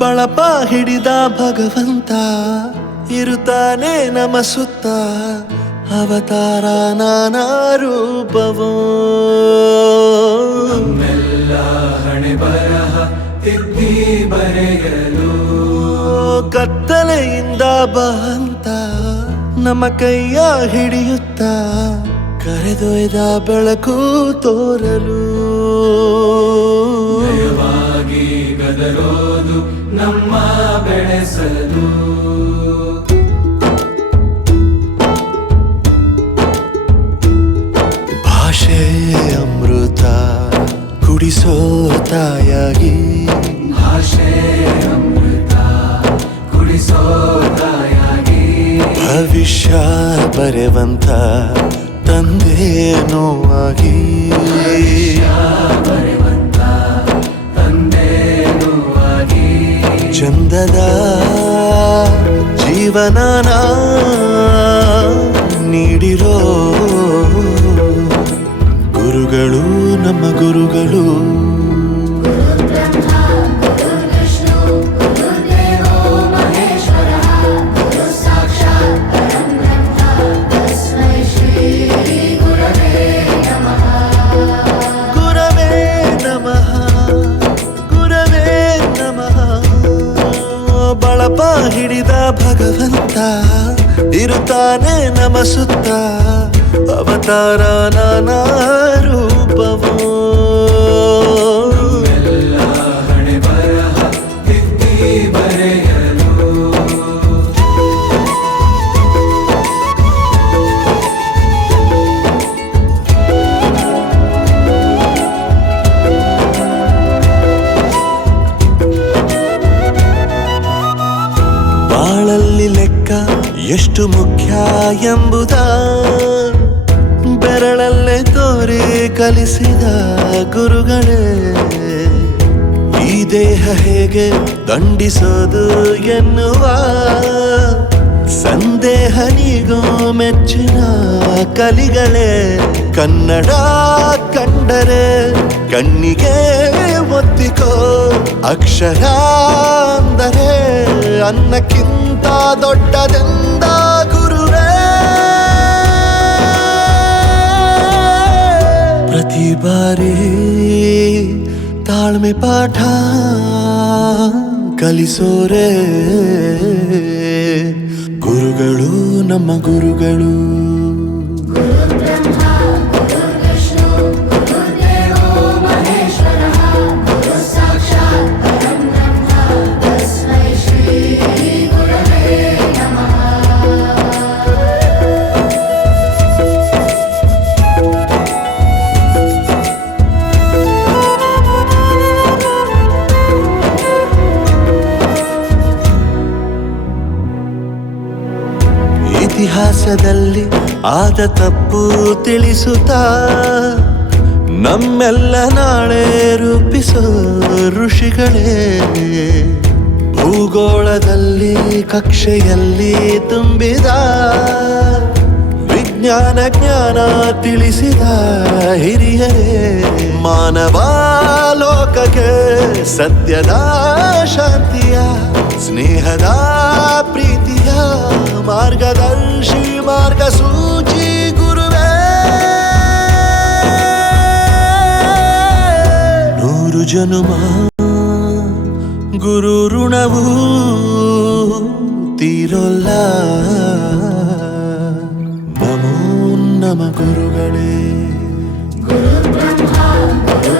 ಬಳಪ ಹಿಡಿದ ಭಗವಂತ ಇರುತ್ತಾನೆ ನಮ ಸುತ್ತ ಅವತಾರ ನಾನಾ ರೂಪವೋ ನಮ್ಮೆಲ್ಲ ಹಣೆ ಬರಹ ತಿದ್ದಿ ಬರೆಯಲು ಕತ್ತಲೆಯಿಂದ ಬಂತ ನಮ್ಮ ಕೈಯ ಹಿಡಿಯುತ್ತ ಕರೆದೊಯ್ದ ಬೆಳಕು ತೋರಲು ನಯವಾಗಿ ಗದರೋದು ನಮ್ಮ ಬೆಳೆಸಲು ಭಾಷೆ ಅಮೃತ ಕುಡಿಸೋ ತಾಯಾಗಿ ಭಾಷೆ ಅಮೃತ ಕುಡಿಸೋ ತಾಯಾಗಿ ಭವಿಷ್ಯ ಬರೆವಂತ ತಂದೇನೋ ಆಗಿ ಬರೆವಂತ ತಂದೇನೂ ಆಗಿ ಚಂದದ ಜೀವನನ ನೀಡಿರೋ ಗುರುಗಳು ನಮ್ಮ ಗುರುಗಳು ಬಳಪ ಹಿಡಿದ ಭಗವಂತ ಇರುತ್ತಾನೆ ನಮ ಸುತ್ತ ಅವತಾರ ನಾನಾ ರೂಪವೋ ಎಲ್ಲ ಹಣೆ ಬರಹ ತಿದ್ದಿ ಬರೆಯಲು ಬಾಳಲ್ಲಿ ಲೆಕ್ಕ ಎಷ್ಟು ಮುಖ್ಯ ಎಂಬುದ ಬೆರಳಲ್ಲೇ ತೋರಿ ಕಲಿಸಿದ ಗುರುಗಳೇ ಈ ದೇಹ ಹೇಗೆ ದಂಡಿಸೋದು ಎನ್ನುವ ಸಂದೇಹ ನೀಗೋ ಮೆಚ್ಚಿನ ಕಲಿಗಳೇ ಕನ್ನಡ ಕಂಡರೆ ಕಣ್ಣಿಗೆ ಒತ್ತಿಕೋ ಅಕ್ಷರ ಅಂದರೆ ಅನ್ನಕ್ಕಿಂತ ದೊಡ್ಡದೆಂದ ಗುರುವೇ ಪ್ರತಿ ಬಾರಿ ತಾಳ್ಮೆ ಪಾಠ ಕಲಿಸೋರೆ ಗುರುಗಳು ನಮ್ಮ ಗುರುಗಳು ಇತಿಹಾಸದಲ್ಲಿ ಆದ ತಪ್ಪು ತಿಳಿಸುತ್ತಾ ನಮ್ಮೆಲ್ಲ ನಾಳೆ ರೂಪಿಸೋ ಋಷಿಗಳೇ ಭೂಗೋಳದಲ್ಲಿ ಕಕ್ಷೆಯಲ್ಲಿ ತುಂಬಿದ ವಿಜ್ಞಾನ ಜ್ಞಾನ ತಿಳಿಸಿದ ಹಿರಿಯರೇ ಮಾನವ ಲೋಕಕ್ಕೆ ಸತ್ಯದ ಶಾಂತಿಯ ಸ್ನೇಹದ ಪ್ರೀತಿಯ ಮಾರ್ಗದರ್ಶಿ ಮಾರ್ಗಸೂಚಿ ಗುರುವೇ ನೂರು ಜನುಮ ಗುರು ಋಣವು ತೀರೋಲ್ಲ ನಮೋ ನಮ ಗುರುಗಳೇ ಗುರು ಬ್ರಹ್ಮ ಗುರು